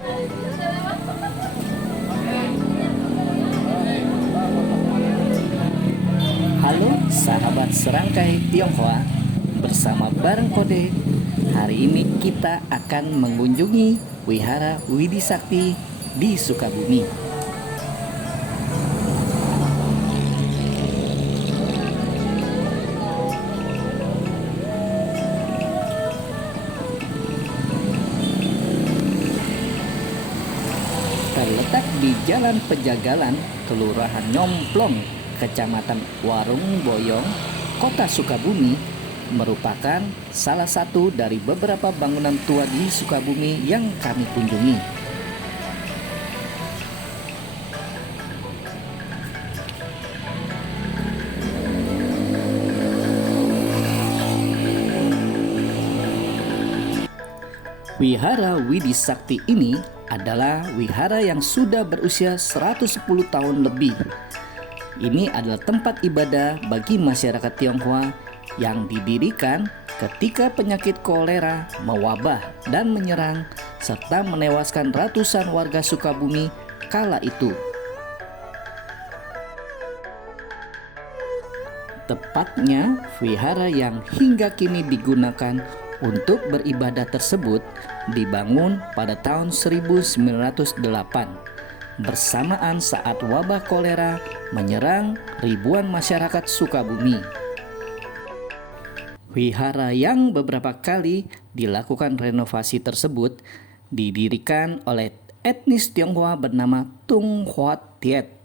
Halo sahabat serangkai Tionghoa, bersama Bareng Kode. Hari ini kita akan mengunjungi Wihara Widi Sakti di Sukabumi. Terletak di Jalan Pejagalan, Kelurahan Nyomplong, Kecamatan Warung Boyong, Kota Sukabumi, merupakan salah satu dari beberapa bangunan tua di Sukabumi yang kami kunjungi. Wihara Widi Sakti ini adalah wihara yang sudah berusia 110 tahun lebih. Ini adalah tempat ibadah bagi masyarakat Tionghoa yang didirikan ketika penyakit kolera mewabah dan menyerang serta menewaskan ratusan warga Sukabumi kala itu. Tepatnya, wihara yang hingga kini digunakan untuk beribadah tersebut dibangun pada tahun 1908 bersamaan saat wabah kolera menyerang ribuan masyarakat Sukabumi. Wihara yang beberapa kali dilakukan renovasi tersebut didirikan oleh etnis Tionghoa bernama Tung Hoat Tiet,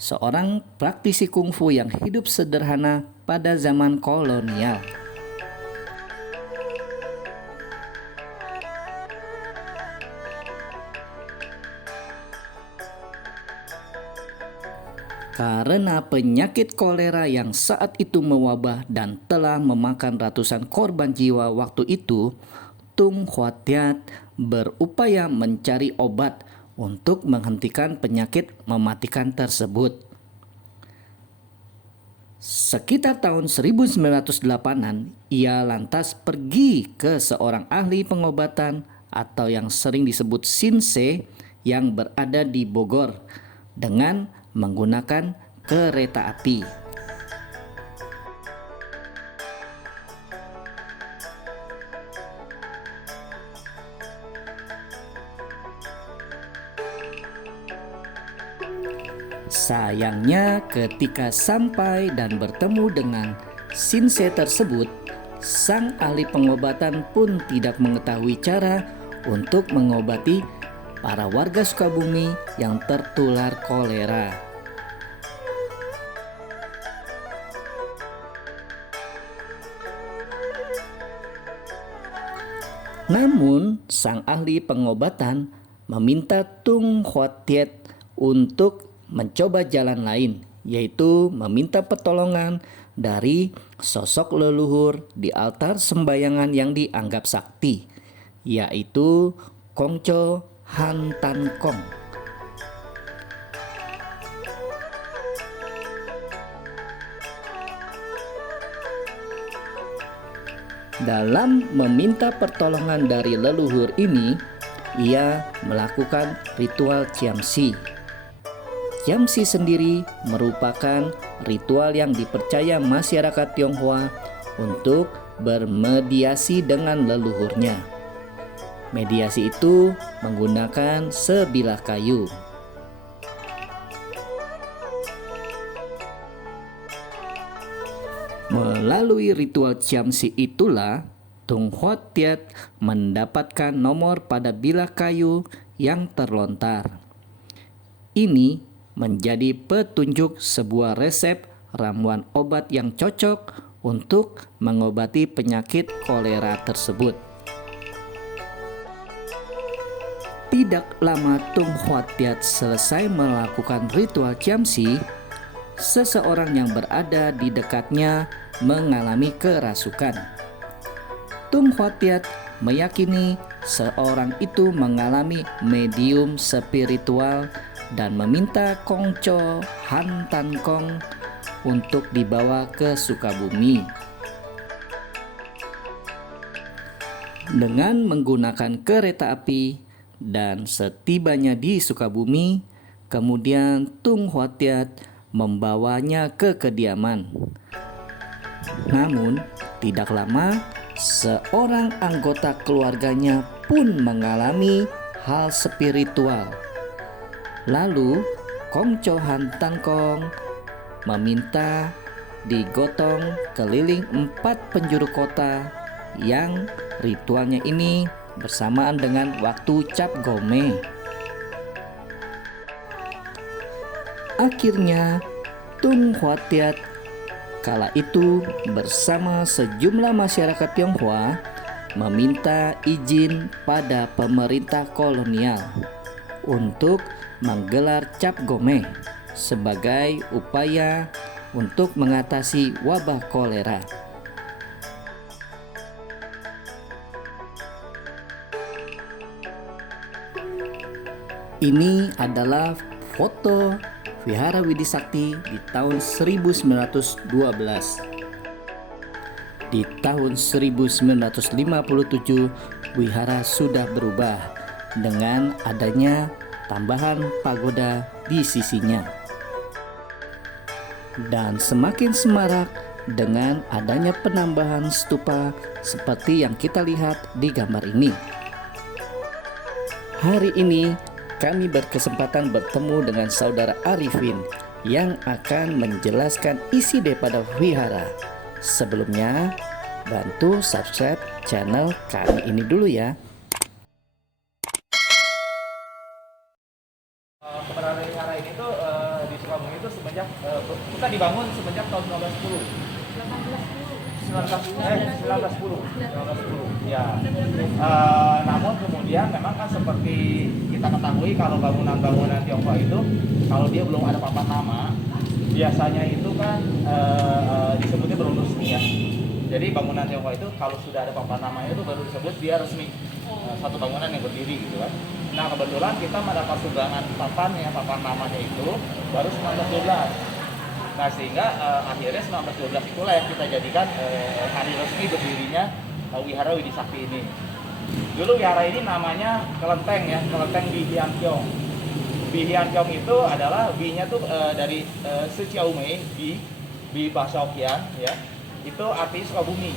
seorang praktisi kungfu yang hidup sederhana pada zaman kolonial. Karena penyakit kolera yang saat itu mewabah dan telah memakan ratusan korban jiwa waktu itu, Tung Hoat-Tiat berupaya mencari obat untuk menghentikan penyakit mematikan tersebut. Sekitar tahun 1908-an, ia lantas pergi ke seorang ahli pengobatan atau yang sering disebut Sinse yang berada di Bogor dengan menggunakan kereta api. Sayangnya ketika sampai dan bertemu dengan Sinse tersebut, sang ahli pengobatan pun tidak mengetahui cara untuk mengobati para warga Sukabumi yang tertular kolera. Namun, sang ahli pengobatan meminta Tung Hoat-Tiet untuk mencoba jalan lain, yaitu meminta pertolongan dari sosok leluhur di altar sembayangan yang dianggap sakti, yaitu Kongco Han Tan Kong. Dalam meminta pertolongan dari leluhur ini, ia melakukan ritual Ciamsi. Ciamsi sendiri merupakan ritual yang dipercaya masyarakat Tionghoa untuk bermediasi dengan leluhurnya. Mediasi itu menggunakan sebilah kayu. Melalui ritual Ciamsi itulah Tung Hoat-Tiat mendapatkan nomor pada bilah kayu yang terlontar. Ini menjadi petunjuk sebuah resep ramuan obat yang cocok untuk mengobati penyakit kolera tersebut. Tidak lama Tung Hoat-Tiat selesai melakukan ritual Ciamsi, seseorang yang berada di dekatnya mengalami kerasukan. Tung Hoat-Tiat meyakini seorang itu mengalami medium spiritual dan meminta Kongco Han Tan Kong untuk dibawa ke Sukabumi. Dengan menggunakan kereta api, Dan setibanya di Sukabumi, kemudian Tung Hwatiat membawanya ke kediaman. Namun, tidak lama seorang anggota keluarganya pun mengalami hal spiritual. Lalu, Kong Chohan Tangkong meminta digotong keliling 4 penjuru kota yang ritualnya ini bersamaan dengan waktu Cap Gome. Akhirnya, Tung Hwatiat kala itu bersama sejumlah masyarakat Tionghoa meminta izin pada pemerintah kolonial untuk menggelar Cap Gome sebagai upaya untuk mengatasi wabah kolera. Ini adalah foto Wihara Widi Sakti di tahun 1912. Di tahun 1957, wihara sudah berubah dengan adanya tambahan pagoda di sisinya. Dan semakin semarak dengan adanya penambahan stupa seperti yang kita lihat di gambar ini. Hari ini kami berkesempatan bertemu dengan Saudara Arifin yang akan menjelaskan isi daripada wihara. Sebelumnya, bantu subscribe channel kami ini dulu ya. Keberadaan wihara ini tuh di Sukabumi itu semenjak kita dibangun semenjak tahun 1910. 1910 ya. Namun kemudian memang kan seperti kita ketahui kalau bangunan-bangunan Tionghoa itu kalau dia belum ada papan nama biasanya itu kan disebutnya belum resmi ya. Jadi bangunan Tionghoa itu kalau sudah ada papan namanya itu baru disebut dia resmi satu bangunan yang berdiri gitu kan. Nah kebetulan kita mendapat sumbangan papan namanya itu baru 1912. Nah sehingga akhirnya 1912 itulah yang kita jadikan hari resmi berdirinya Wihara Widi Sakti ini. Dulu wihara ini namanya Kelenteng ya, Kelenteng Bi Hian Kiong. Bi Hian Kiong itu adalah Bi-nya tuh dari Seciaume, Bi bahasa Hokkien ya. Itu artinya Sukabumi.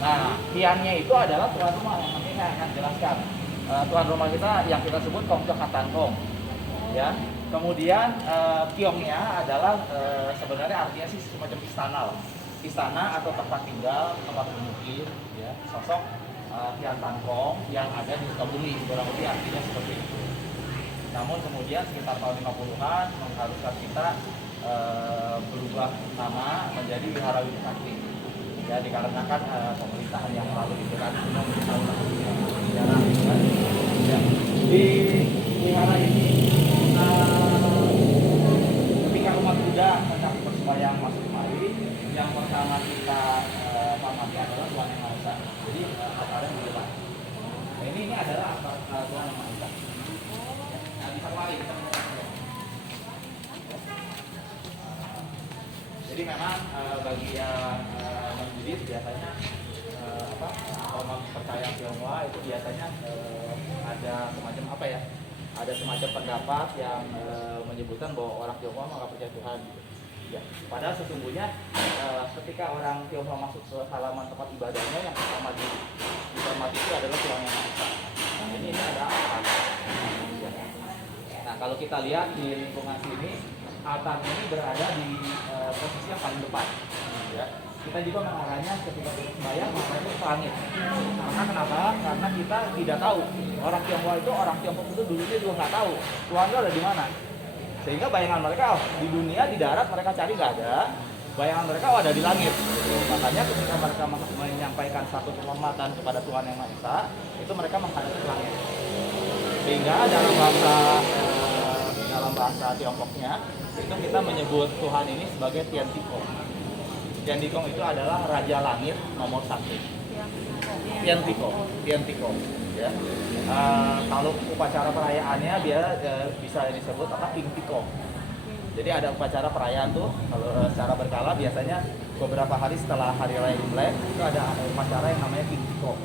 Nah, Hiannya itu adalah tuan rumah yang nanti saya akan jelaskan. Tuan rumah kita yang kita sebut Kong Chohan Tangkong ya. Kemudian Kiongnya adalah sebenarnya artinya sih semacam istana atau tempat tinggal, tempat bermukim ya, sosok Hian Tangkong yang ada di Sukabumi, kurang lebih artinya seperti itu. Namun kemudian sekitar tahun 50-an mengharuskan kita berubah nama menjadi Wihara Widi Sakti ya, dikarenakan pemerintahan yang lalu itu kan sudah menjadi sejarah ya. Di wihara ini ketika umat Buddha mencapai bersembahyang masuk kemari, yang pertama kita hormati adalah Tuhan Yang Maha Esa. Jadi altarnya di depan. Nah, ini adalah altar Tuhan Yang Maha Esa. Nah, bisa kemari. Jadi memang bagi yang non-Buddhis biasanya kalau percaya Tionghoa itu biasanya ada semacam apa ya? Ada semacam pendapat yang menyebutkan bahwa orang Tionghoa nggak percaya Tuhan gitu. Ya, padahal sesungguhnya ketika orang Tionghoa masuk ke halaman tempat ibadahnya yang pertama dihormati itu adalah Tuhan Yang Maha Esa. Nah, ini ada altar. Ya. Nah, kalau kita lihat di lingkungan sini, altar ini berada di posisi yang paling depan. Ya. Kita juga mengarahnya ketika bersembahyang mengarahnya ke langit. Karena kenapa? Karena kita tidak tahu orang Tionghoa itu dulunya juga nggak tahu Tuhannya ada di mana. Sehingga bayangan mereka di dunia, di darat mereka cari nggak ada. Bayangan mereka ada di langit. Makanya ketika mereka menyampaikan satu penghormatan kepada Tuhan Yang Maha Esa, itu mereka menghadap ke langit. Sehingga dalam bahasa Tiongkoknya itu kita menyebut Tuhan ini sebagai Tian Tikong. Tian Tikong itu adalah Raja Langit nomor 1. Tian Tikong. Ya. Kalau upacara perayaannya dia bisa disebut King Tikong. Jadi ada upacara perayaan tuh kalau secara berkala biasanya beberapa hari setelah hari raya Imlek itu ada upacara yang namanya King Tikong.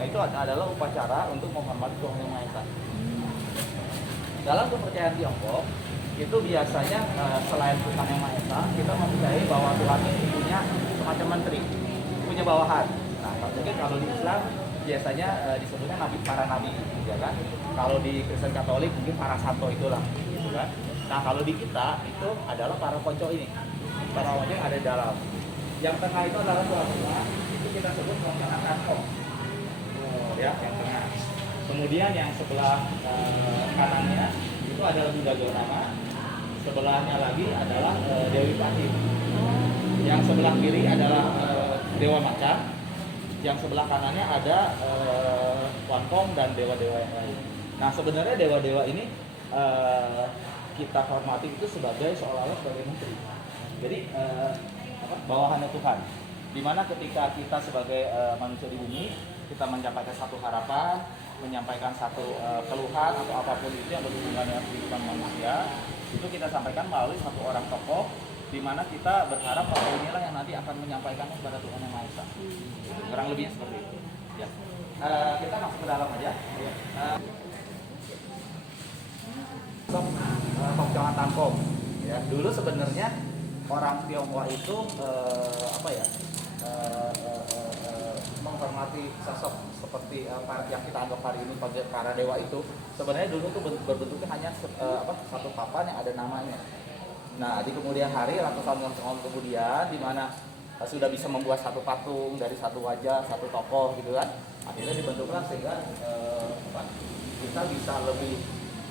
Nah, itu adalah upacara untuk menghormati Tuhan Yang Maha Esa. Dalam kepercayaan Tiongkok, itu biasanya selain Tuhan Yang Maha Esa, kita mempercayai bahwa Tuhan ini punya semacam menteri, punya bawahan. Nah, mungkin kalau di Islam biasanya disebutnya para nabi, ya kan? Kalau di Kristen Katolik mungkin para santo itulah, gitu kan? Nah, kalau di kita itu adalah para konco ini, para konco yang ada di dalam. Yang tengah itu adalah Tuhan Allah, itu kita sebut koncoan Kantong. Ya, yang tengah. Kemudian yang sebelah kanannya itu adalah Buddha Gautama. Sebelahnya lagi adalah Dewi Patin. Yang sebelah kiri adalah Dewa Macan. Yang sebelah kanannya ada Wan Kong dan dewa-dewa yang lain. Nah, sebenarnya dewa-dewa ini kita hormati itu sebagai seolah-olah sebagai menteri. Jadi bawahannya Tuhan. Dimana ketika kita sebagai manusia di bumi, kita menyampaikan satu harapan, menyampaikan satu keluhan atau apapun itu yang berhubungan dengan kehidupan manusia, itu kita sampaikan melalui satu orang tokoh, di mana kita berharap bahwa inilah yang nanti akan menyampaikannya kepada Tuhan Yang Maha Esa. Kurang lebihnya seperti itu. Ya. Kita masuk ke dalam aja. Tongcongan Tangkong. Ya, dulu sebenarnya orang Tionghoa itu menghormati sosok seperti yang kita anggap hari ini para dewa itu. Sebenarnya dulu tuh berbentuknya hanya satu papan yang ada namanya. Nah, di kemudian hari, ratusan tahun kemudian, di mana sudah bisa membuat satu patung dari satu wajah, satu tokoh gitu kan, akhirnya dibentuklah sehingga kita bisa lebih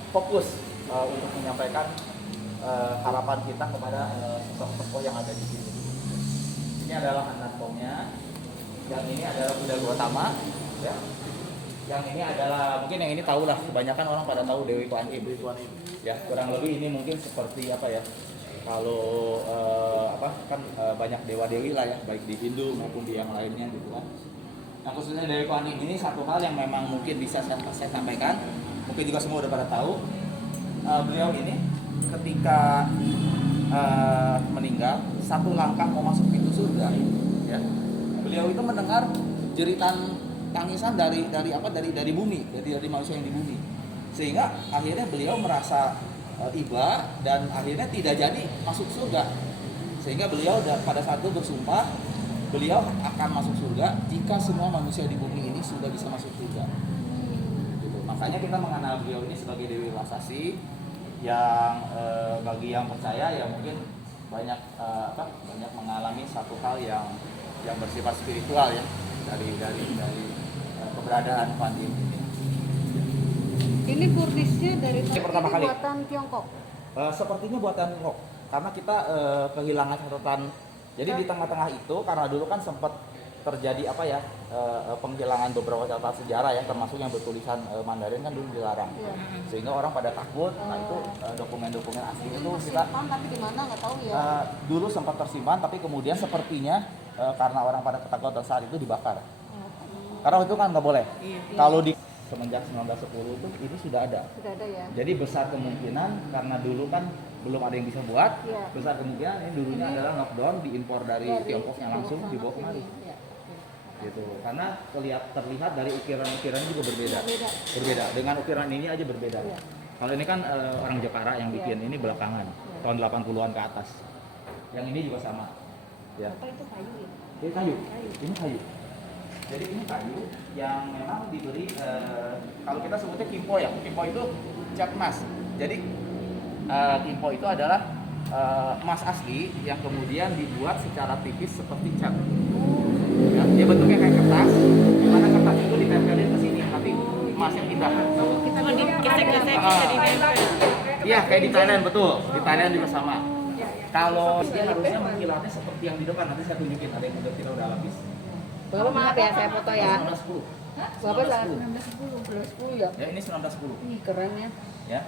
fokus untuk menyampaikan harapan kita kepada sosok tokoh yang ada di sini. Ini adalah Hanatongnya, yang ini adalah Buddha Gautama, ya. Yang ini adalah, mungkin yang ini tahu lah, kebanyakan orang pada tahu Dewi Kuan Yin. Ya, kurang lebih ini mungkin seperti apa ya? Kalau banyak dewa-dewi lah ya, baik di Hindu maupun di yang lainnya gitu kan. Nah, khususnya Dewi Kuan Yin ini satu hal yang memang mungkin bisa saya sampaikan, mungkin juga semua udah pada tahu. Beliau ini ketika meninggal, satu langkah mau masuk pintu surga, ya. Beliau itu mendengar jeritan tangisan dari bumi, dari manusia yang di bumi, sehingga akhirnya beliau merasa iba dan akhirnya tidak jadi masuk surga, sehingga beliau pada saat itu bersumpah beliau akan masuk surga jika semua manusia di bumi ini sudah bisa masuk surga. Gitu. Makanya kita mengenal beliau ini sebagai Dewi Wasasi, yang bagi yang percaya ya mungkin banyak mengalami satu hal yang bersifat spiritual ya dari keberadaan Kuan Yin ini. Ini kurdisnya dari pertama kali buatan Tiongkok. Sepertinya buatan Tiongkok, karena kita kehilangan catatan. Jadi di tengah-tengah itu, karena dulu kan sempat terjadi penghilangan beberapa catatan sejarah ya, termasuk yang bertulisan Mandarin kan dulu dilarang, sehingga orang pada takut. Nah, itu dokumen-dokumen asli itu kita tapi di mana nggak tahu ya. dulu sempat tersimpan, tapi kemudian sepertinya karena orang pada ketakutan saat itu dibakar. Karena itu kan nggak boleh. Kalau di semenjak 1910 itu ini sudah ada. Sudah ada ya. Jadi besar kemungkinan karena dulu kan belum ada yang bisa buat, besar kemungkinan ini dulunya adalah knockdown, diimpor dari Tiongkoknya langsung dibawa kemari. Gitu. Karena terlihat dari ukiran-ukiran juga berbeda. Dengan ukiran ini aja berbeda. Kalau ini kan orang Jepara yang bikin, ini belakangan tahun 80-an ke atas. Yang ini juga sama. Ya. Apa itu kayu ya? Ini kayu. Ini kayu. Jadi ini kayu yang memang diberi kalau kita sebutnya kimpo ya. Kimpo itu cat emas. Jadi kimpo itu adalah emas asli yang kemudian dibuat secara tipis seperti cat. Ya, dia bentuknya kayak kertas. Dimana kertas itu ditempelin ke sini, nanti emasnya pindah. Kita gesek-gesek bisa ditempel. Iya, kayak di Thailand betul. Di Thailand juga sama. Kalau dia harusnya mengkilatnya seperti yang di depan, nanti saya tunjukin, ada yang kita udah habis. Bapak maaf ya, saya foto ya. 1910. Bapak 1910. 1910 ya. Ya, ini 1910. Ini keren ya. Ya.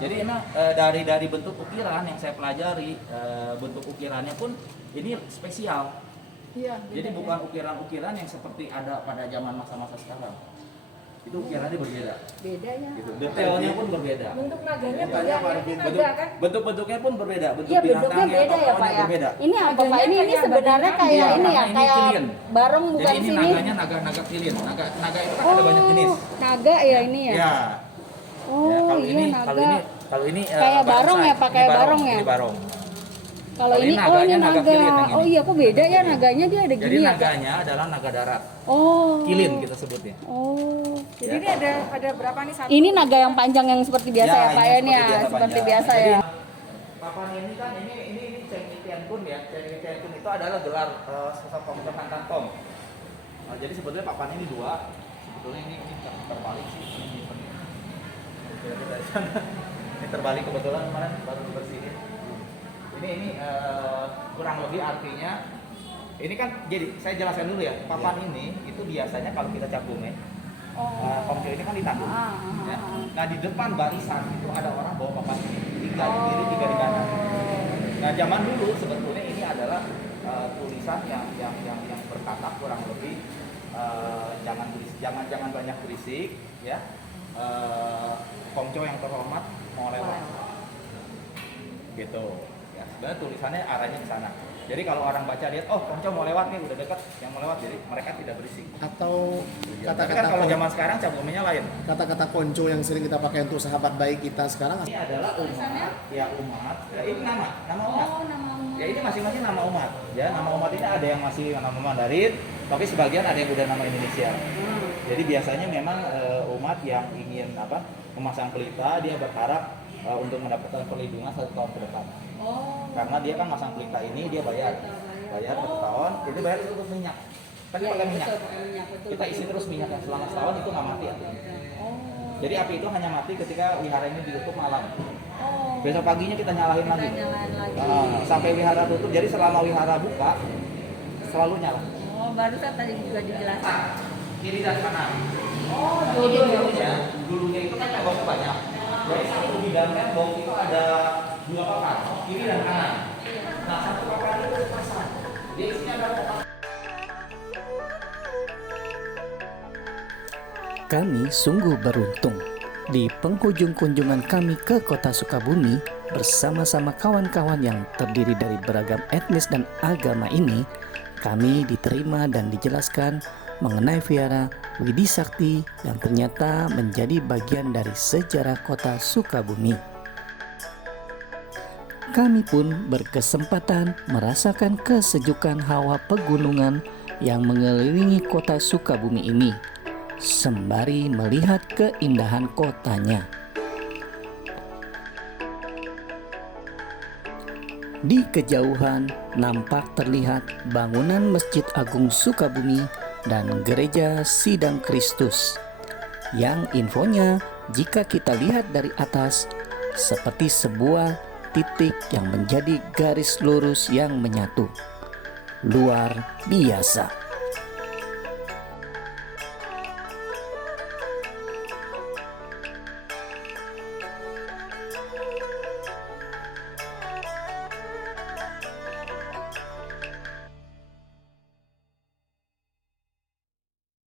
Jadi emang dari bentuk ukiran yang saya pelajari, bentuk ukirannya pun ini spesial. Iya. Jadi bukan ukiran-ukiran yang seperti ada pada zaman masa-masa sekarang. itu ukirannya berbeda. Beda ya. Gitu. Detailnya pun berbeda. Bentuk naganya Ya, beda ya. Ini naga kan? Bentuk-bentuknya pun berbeda. Bentuk Iya bentuknya binatangnya, beda ya Pak tokohnya ya. berbeda. Ini apa Pak? Ini sebenarnya kayak Iya, ini ya, ini kayak cilien. barong bukan Jadi ini sini. naganya naga kilin. Naga itu kan ada banyak jenis. Naga ya ini ya. Ya. Oh Ya, iya naga. kalau ini Kayak barong ya, Pak, Ini kayak barong ya? Ini barong. Kalau Kalau ini ini oh ini naganya naga naga. kilin yang ini. Oh iya kok beda ya naganya dia ada Jadi gini ya. Pak? naganya adalah naga darat. Oh. Kilin kita sebutnya. Oh. Jadi ini ada berapa nih satu? Ini naga yang panjang yang seperti biasa ya, Pak ya ini ya, seperti seperti panjang. biasa Jadi, ya. papan ini kan ini Cheng Tian Kun ya. Cheng Tian Kun itu adalah gelar sosok pembentukan kantong. Jadi sebetulnya papan ini dua. Sebetulnya ini terbalik sih. Dari sana. Ini terbalik kebetulan kemarin baru dibersihin. Ini kurang lebih artinya ini kan jadi saya jelaskan dulu ya. Papan ini itu biasanya kalau kita cap bunga Kongco ini kan ditanggung. Ya. Nah di depan barisan itu ada orang bawa papan ini, tiga di kiri, tiga di kanan. Nah zaman dulu sebetulnya ini adalah tulisan yang berkata kurang lebih jangan banyak berisik, ya. Kongco yang terhormat mau lewat, gitu. Ya sebenarnya tulisannya arahnya ke sana. Jadi kalau orang baca lihat, oh Kongco mau lewat nih, udah dekat yang mau lewat, jadi mereka tidak berisik. Atau Tapi kata-kata kan kalau zaman sekarang cap gomenya lain. kata-kata konco yang sering kita pakai untuk sahabat baik kita sekarang Ini adalah umat, ya umat. Ya ini nama umat. Oh, nama Ya ini masing-masing nama umat. Ya nama umat ini ada yang masih nama Mandarin, tapi sebagian ada yang udah nama Indonesia. Jadi biasanya memang umat yang ingin memasang pelita, dia berharap untuk mendapatkan perlindungan 1 tahun ke depan. Oh. Karena dia kan masang pelita ini dia bayar 1 tahun, jadi bayar terus minyak. Kan Iya, pakai iya, minyak. betul, pakai minyak, betul. Kita isi terus minyak yang selama setahun itu nggak mati ya. Oh. Jadi api itu hanya mati ketika wihara ini ditutup malam. Oh. Besok paginya kita nyalahin lagi. Kita nyalain lagi. Sampai wihara tutup. Jadi selama wihara buka selalu nyala. Oh, barusan tadi juga dijelaskan. Kiri dan kanan. Oh, Nah, jadi dulunya itu kan temboknya banyak. Jadi satu bidang tembok itu ada 2 papan, kiri dan kanan. Nah satu papan itu dipasang. Di isinya ada papan. Kami sungguh beruntung. Di penghujung kunjungan kami ke kota Sukabumi bersama-sama kawan-kawan yang terdiri dari beragam etnis dan agama ini, kami diterima dan dijelaskan mengenai Vihara Widi Sakti yang ternyata menjadi bagian dari sejarah kota Sukabumi. Kami pun berkesempatan merasakan kesejukan hawa pegunungan yang mengelilingi kota Sukabumi ini, sembari melihat keindahan kotanya. Di kejauhan nampak terlihat bangunan Masjid Agung Sukabumi dan Gereja Sidang Kristus, yang infonya jika kita lihat dari atas seperti sebuah titik yang menjadi garis lurus yang menyatu. Luar biasa.